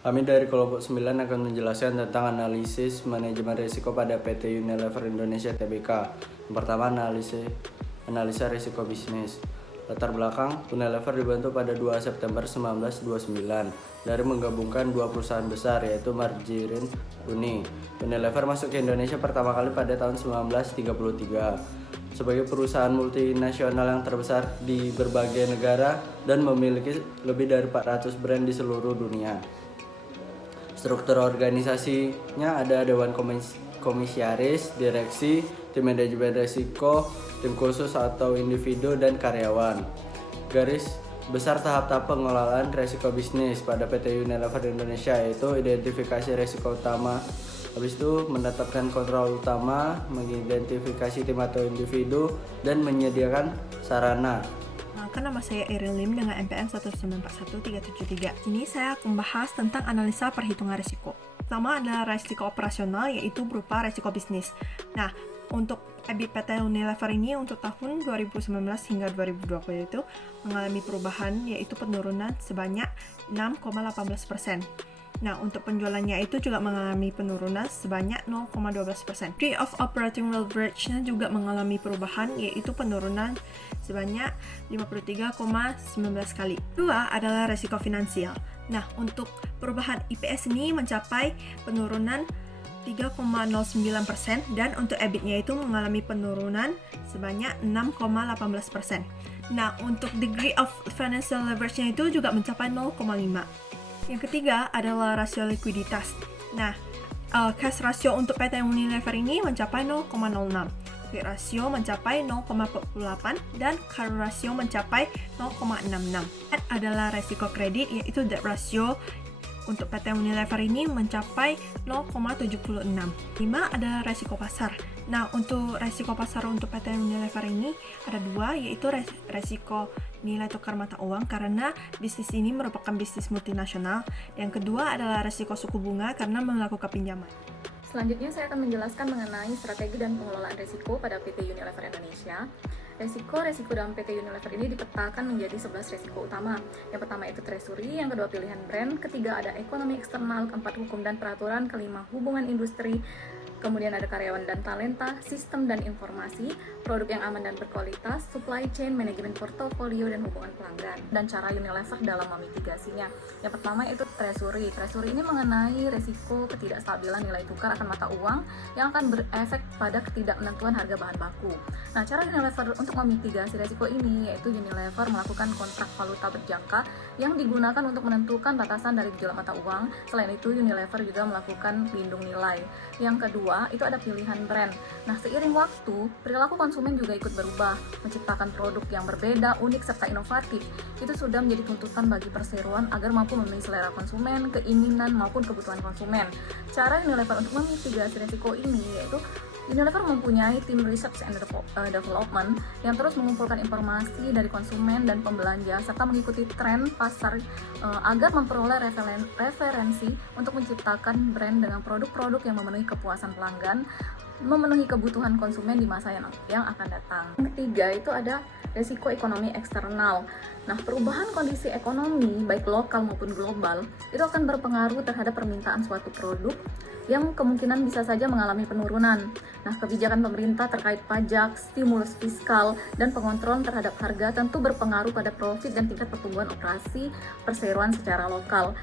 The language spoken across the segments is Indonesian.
Kami dari kelompok 9 akan menjelaskan tentang analisis manajemen risiko pada PT Unilever Indonesia Tbk. Yang pertama, analisa risiko bisnis. Latar belakang, Unilever dibentuk pada 2 September 1929 dari menggabungkan dua perusahaan besar yaitu Margarine Uni. Unilever masuk ke Indonesia pertama kali pada tahun 1933 sebagai perusahaan multinasional yang terbesar di berbagai negara dan memiliki lebih dari 400 brand di seluruh dunia. Struktur organisasinya ada Dewan Komisaris, Direksi, Tim Manajemen Risiko, Tim Khusus atau individu, dan karyawan. Garis besar tahap-tahap pengelolaan risiko bisnis pada PT Unilever Indonesia yaitu identifikasi risiko utama, habis itu menetapkan kontrol utama, mengidentifikasi tim atau individu, dan menyediakan sarana. Kan nama saya Erin Lim dengan NPM 1941373. Ini saya akan membahas tentang analisa perhitungan risiko. Pertama adalah risiko operasional, yaitu berupa risiko bisnis. Nah, untuk EBIT PT Unilever ini untuk tahun 2019 hingga 2020 itu mengalami perubahan, yaitu penurunan sebanyak 6,18%. Nah, untuk penjualannya itu juga mengalami penurunan sebanyak 0,12%. Degree of operating leverage-nya juga mengalami perubahan, yaitu penurunan sebanyak 53,19 kali. Kedua adalah resiko finansial. Nah, untuk perubahan IPS ini mencapai penurunan 3,09% dan untuk EBIT-nya itu mengalami penurunan sebanyak 6,18%. Nah, untuk degree of financial leverage-nya itu juga mencapai 0,5. Yang ketiga adalah rasio likuiditas. Nah, cash ratio untuk PT Unilever ini mencapai 0,06, quick ratio mencapai 0,48, dan current ratio mencapai 0,66. Dan adalah resiko kredit, yaitu debt ratio untuk PT Unilever ini mencapai 0,76. 5 adalah resiko pasar. Nah, untuk resiko pasar untuk PT Unilever ini ada dua, yaitu resiko nilai tukar mata uang karena bisnis ini merupakan bisnis multinasional. Yang kedua adalah resiko suku bunga karena melakukan pinjaman. Selanjutnya saya akan menjelaskan mengenai strategi dan pengelolaan risiko pada PT Unilever Indonesia. Resiko dalam PT Unilever ini dipetakan menjadi 11 resiko utama. Yang pertama itu treasury, yang kedua pilihan brand, ketiga ada ekonomi eksternal, keempat hukum dan peraturan, kelima hubungan industri, kemudian ada karyawan dan talenta, sistem dan informasi, produk yang aman dan berkualitas, supply chain, manajemen portofolio, dan hubungan pelanggan. Dan cara Unilever dalam memitigasinya. Yang pertama itu treasury. Treasury ini mengenai resiko ketidakstabilan nilai tukar akan mata uang yang akan berefek pada ketidakmenentuan harga bahan baku. Nah, cara Unilever untuk memitigasi resiko ini yaitu Unilever melakukan kontrak valuta berjangka yang digunakan untuk menentukan batasan dari gejolak mata uang. Selain itu, Unilever juga melakukan lindung nilai. Yang kedua, itu ada pilihan brand. Nah, seiring waktu, perilaku konsumen juga ikut berubah, menciptakan produk yang berbeda, unik, serta inovatif. Itu sudah menjadi tuntutan bagi perseroan agar mampu memenuhi selera konsumen, keinginan, maupun kebutuhan konsumen. Cara Unilever untuk memitigasi risiko ini yaitu Unilever mempunyai tim research and development yang terus mengumpulkan informasi dari konsumen dan pembelanja serta mengikuti tren pasar agar memperoleh referensi untuk menciptakan brand dengan produk-produk yang memenuhi kepuasan pelanggan, memenuhi kebutuhan konsumen di masa yang akan datang. Yang ketiga itu ada resiko ekonomi eksternal. Nah, perubahan kondisi ekonomi baik lokal maupun global itu akan berpengaruh terhadap permintaan suatu produk yang kemungkinan bisa saja mengalami penurunan. Nah, kebijakan pemerintah terkait pajak, stimulus fiskal, dan pengontrolan terhadap harga tentu berpengaruh pada profit dan tingkat pertumbuhan operasi perseroan secara lokal.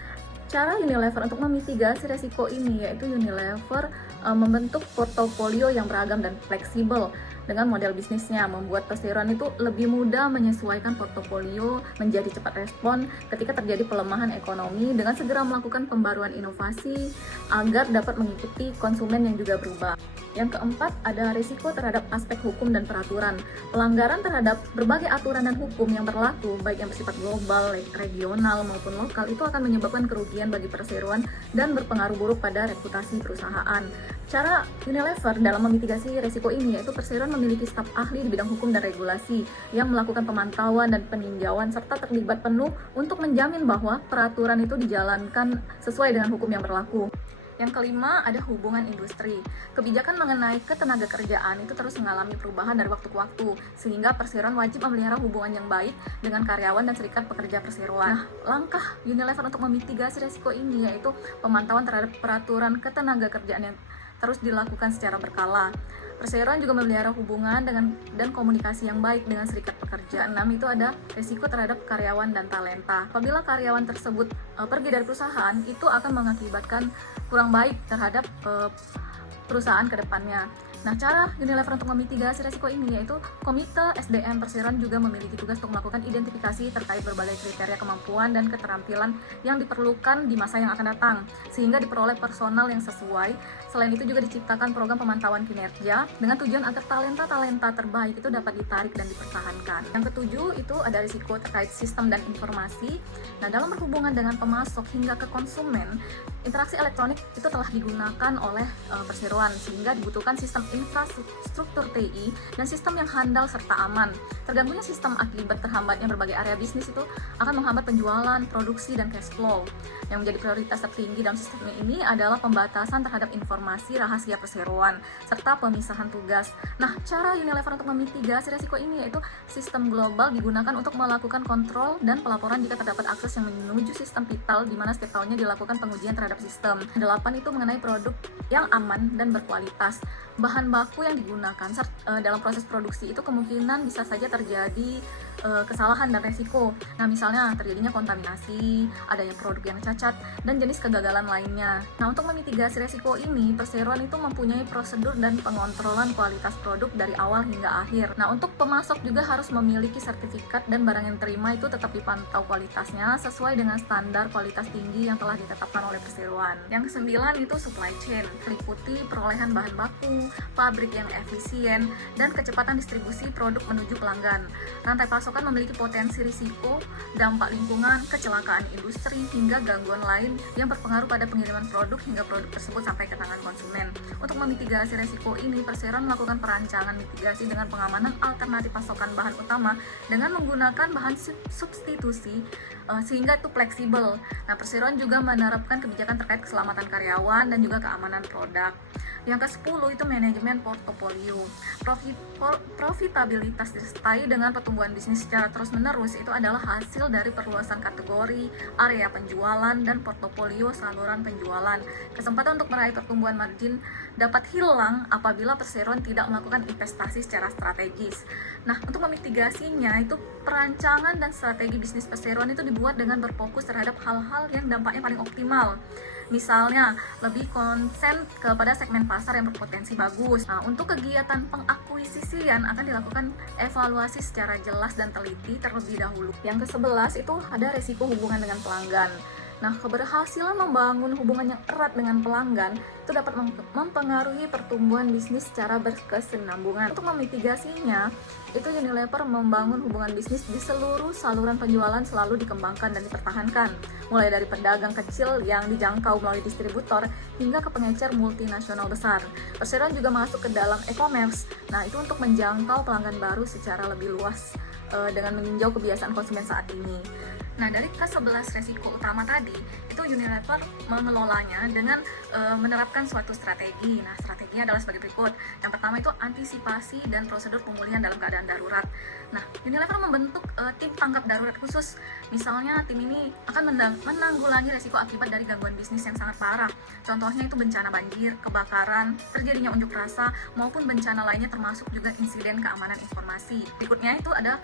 Cara Unilever untuk memitigasi resiko ini yaitu Unilever membentuk portofolio yang beragam dan fleksibel dengan model bisnisnya, membuat perseroan itu lebih mudah menyesuaikan portofolio menjadi cepat respon ketika terjadi pelemahan ekonomi dengan segera melakukan pembaruan inovasi agar dapat mengikuti konsumen yang juga berubah. Yang keempat, ada risiko terhadap aspek hukum dan peraturan. Pelanggaran terhadap berbagai aturan dan hukum yang berlaku, baik yang bersifat global, regional, maupun lokal, itu akan menyebabkan kerugian bagi perseroan dan berpengaruh buruk pada reputasi perusahaan. Cara Unilever dalam memitigasi risiko ini yaitu perseroan memiliki staf ahli di bidang hukum dan regulasi yang melakukan pemantauan dan peninjauan serta terlibat penuh untuk menjamin bahwa peraturan itu dijalankan sesuai dengan hukum yang berlaku. Yang kelima, ada hubungan industri. Kebijakan mengenai ketenagakerjaan itu terus mengalami perubahan dari waktu ke waktu, sehingga perseroan wajib memelihara hubungan yang baik dengan karyawan dan serikat pekerja perseroan. Nah, langkah Unilever untuk memitigasi resiko ini yaitu pemantauan terhadap peraturan ketenagakerjaan yang terus dilakukan secara berkala. Perseroan juga memelihara hubungan dan komunikasi yang baik dengan serikat pekerja. 6 itu ada resiko terhadap karyawan dan talenta. Apabila karyawan tersebut pergi dari perusahaan, itu akan mengakibatkan kurang baik terhadap perusahaan ke depannya. Nah, cara Unilever untuk memitigasi resiko ini yaitu Komite SDM Perseroan juga memiliki tugas untuk melakukan identifikasi terkait berbagai kriteria kemampuan dan keterampilan yang diperlukan di masa yang akan datang, sehingga diperoleh personal yang sesuai. Selain itu juga diciptakan program pemantauan kinerja dengan tujuan agar talenta-talenta terbaik itu dapat ditarik dan dipertahankan. Yang ketujuh itu ada risiko terkait sistem dan informasi. Nah, dalam berhubungan dengan pemasok hingga ke konsumen, interaksi elektronik itu telah digunakan oleh perseroan, sehingga dibutuhkan sistem infrastruktur TI dan sistem yang handal serta aman. Terganggunya sistem akibat terhambatnya berbagai area bisnis itu akan menghambat penjualan, produksi, dan cash flow. Yang menjadi prioritas tertinggi dalam sistem ini adalah pembatasan terhadap informasi rahasia perseroan serta pemisahan tugas. Nah, cara Unilever untuk memitigasi resiko ini yaitu sistem global digunakan untuk melakukan kontrol dan pelaporan jika terdapat akses yang menuju sistem vital, di mana setiap tahunnya dilakukan pengujian terhadap sistem. 8 itu mengenai produk yang aman dan berkualitas. Bahan baku yang digunakan dalam proses produksi itu kemungkinan bisa saja terjadi kesalahan dan resiko. Nah, misalnya terjadinya kontaminasi, adanya produk yang cacat, dan jenis kegagalan lainnya. Nah, untuk memitigasi resiko ini, perseroan itu mempunyai prosedur dan pengontrolan kualitas produk dari awal hingga akhir. Nah, untuk pemasok juga harus memiliki sertifikat dan barang yang diterima itu tetap dipantau kualitasnya sesuai dengan standar kualitas tinggi yang telah ditetapkan oleh perseroan. Yang kesembilan itu supply chain, meliputi perolehan bahan baku, pabrik yang efisien, dan kecepatan distribusi produk menuju pelanggan. Rantai pasokan memiliki potensi risiko, dampak lingkungan, kecelakaan industri, hingga gangguan lain yang berpengaruh pada pengiriman produk hingga produk tersebut sampai ke tangan konsumen. Untuk memitigasi risiko ini, perseroan melakukan perancangan mitigasi dengan pengamanan alternatif pasokan bahan utama dengan menggunakan bahan substitusi sehingga itu fleksibel. Nah, perseroan juga menerapkan kebijakan terkait keselamatan karyawan dan juga keamanan produk. Yang ke-10 itu manajemen portofolio. Profitabilitas disertai dengan pertumbuhan bisnis secara terus-menerus itu adalah hasil dari perluasan kategori, area penjualan, dan portofolio saluran penjualan. Kesempatan untuk meraih pertumbuhan margin dapat hilang apabila perseroan tidak melakukan investasi secara strategis. Nah, untuk memitigasinya itu perancangan dan strategi bisnis perseroan itu dibuat dengan berfokus terhadap hal-hal yang dampaknya paling optimal. Misalnya, lebih konsen kepada segmen pasar yang berpotensi bagus. Nah, untuk kegiatan pengakuisisian akan dilakukan evaluasi secara jelas dan teliti terlebih dahulu. Yang ke-11 itu ada resiko hubungan dengan pelanggan. Nah, keberhasilan membangun hubungan yang erat dengan pelanggan itu dapat mempengaruhi pertumbuhan bisnis secara berkesinambungan. Untuk memitigasinya, itu Unilever membangun hubungan bisnis di seluruh saluran penjualan selalu dikembangkan dan dipertahankan, mulai dari pedagang kecil yang dijangkau melalui distributor hingga ke pengecer multinasional besar. Perseroan juga masuk ke dalam e-commerce. Nah, itu untuk menjangkau pelanggan baru secara lebih luas dengan meninjau kebiasaan konsumen saat ini. Nah, dari ke-11 resiko utama tadi, itu Unilever mengelolanya dengan menerapkan suatu strategi. Nah, strateginya adalah sebagai berikut. Yang pertama itu antisipasi dan prosedur pemulihan dalam keadaan darurat. Nah, Unilever membentuk tim tanggap darurat khusus. Misalnya, tim ini akan menanggulangi resiko akibat dari gangguan bisnis yang sangat parah. Contohnya itu bencana banjir, kebakaran, terjadinya unjuk rasa, maupun bencana lainnya termasuk juga insiden keamanan informasi. Berikutnya itu ada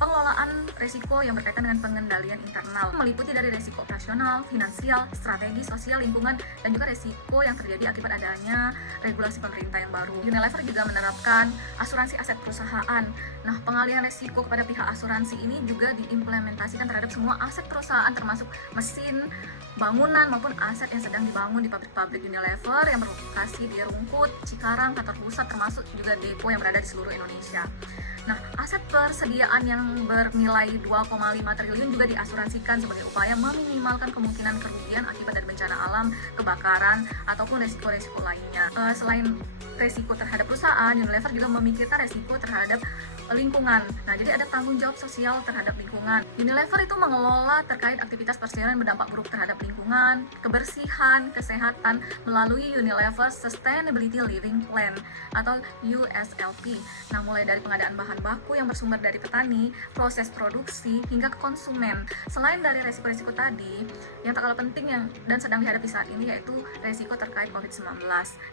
pengelolaan resiko yang berkaitan dengan pengendalian internal, meliputi dari resiko operasional, finansial, strategi, sosial, lingkungan, dan juga resiko yang terjadi akibat adanya regulasi pemerintah yang baru. Unilever juga menerapkan asuransi aset perusahaan. Nah, pengalihan resiko kepada pihak asuransi ini juga diimplementasikan terhadap semua aset perusahaan termasuk mesin, bangunan, maupun aset yang sedang dibangun di pabrik-pabrik Unilever yang berlokasi di Rungkut, Cikarang, kantor pusat, termasuk juga depo yang berada di seluruh Indonesia. Nah, aset persediaan yang bernilai 2,5 triliun juga diasuransikan sebagai upaya meminimalkan kemungkinan kerugian akibat dari bencana alam, kebakaran, ataupun resiko-resiko lainnya. Selain resiko terhadap perusahaan, Unilever juga memikirkan resiko terhadap lingkungan. Nah, jadi ada tanggung jawab sosial terhadap lingkungan. Unilever itu mengelola terkait aktivitas perseroan yang berdampak buruk terhadap lingkungan lingkungan, kebersihan, kesehatan melalui Unilever Sustainability Living Plan atau USLP. Nah, mulai dari pengadaan bahan baku yang bersumber dari petani, proses produksi, hingga ke konsumen. Selain dari resiko-resiko tadi, yang tak kalah penting dan sedang dihadapi saat ini yaitu resiko terkait COVID-19.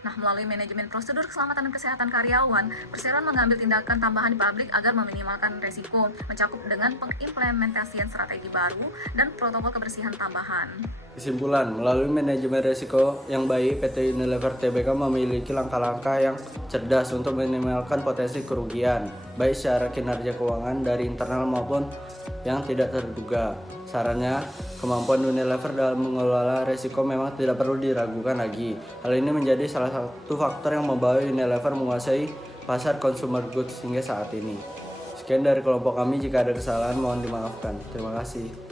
Nah, melalui manajemen prosedur keselamatan dan kesehatan karyawan, perseroan mengambil tindakan tambahan di pabrik agar meminimalkan resiko, mencakup dengan pengimplementasian strategi baru dan protokol kebersihan tambahan. Kesimpulan, melalui manajemen risiko yang baik, PT Unilever Tbk memiliki langkah-langkah yang cerdas untuk meminimalkan potensi kerugian, baik secara kinerja keuangan dari internal maupun yang tidak terduga. Sarannya, kemampuan Unilever dalam mengelola risiko memang tidak perlu diragukan lagi. Hal ini menjadi salah satu faktor yang membawa Unilever menguasai pasar consumer goods hingga saat ini. Sekian dari kelompok kami, jika ada kesalahan mohon dimaafkan. Terima kasih.